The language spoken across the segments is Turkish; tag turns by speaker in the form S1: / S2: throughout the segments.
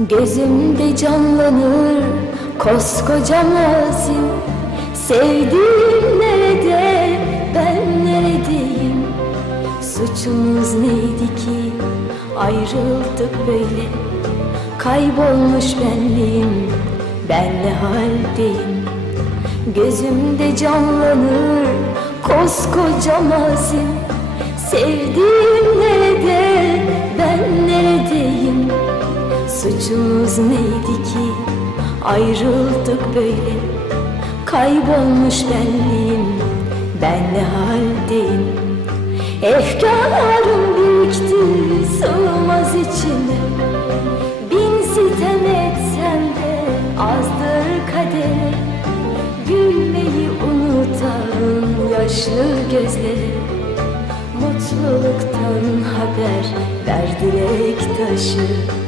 S1: Gözümde canlanır koskoca mazim. Sevdiğim nerede ben neredeyim? Suçumuz neydi ki ayrıldık böyle? Kaybolmuş benliğim ben ne haldeyim? Gözümde canlanır koskoca mazim. Sevdiğim Suçumuz neydi ki? Ayrıldık böyle. Kaybolmuş benliğim. Ben ne haldeyim? Efkarım birikti sığmaz içime. Bin sitem etsem de azdır kadere. Gülmeyi unutan yaşlı gözleri Mutluluktan haber ver dilek taşı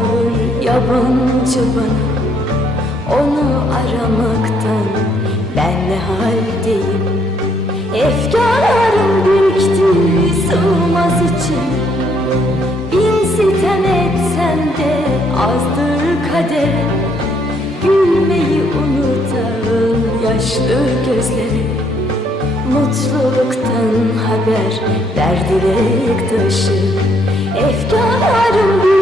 S1: yabancı bana Onu aramaktan ben ne haldeyim? Efkarım birikti sığmaz içime Bin sitem etsem de azdır kader. Gülmeyi unutan yaşlı gözleri Mutluluktan haber ver dilek taşı. Efkarım birikti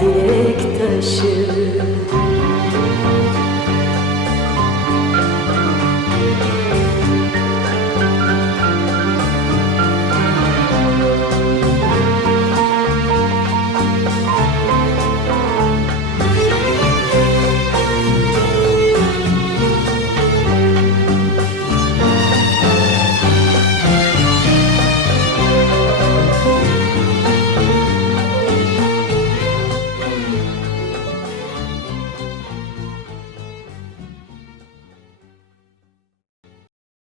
S1: Dilek taşı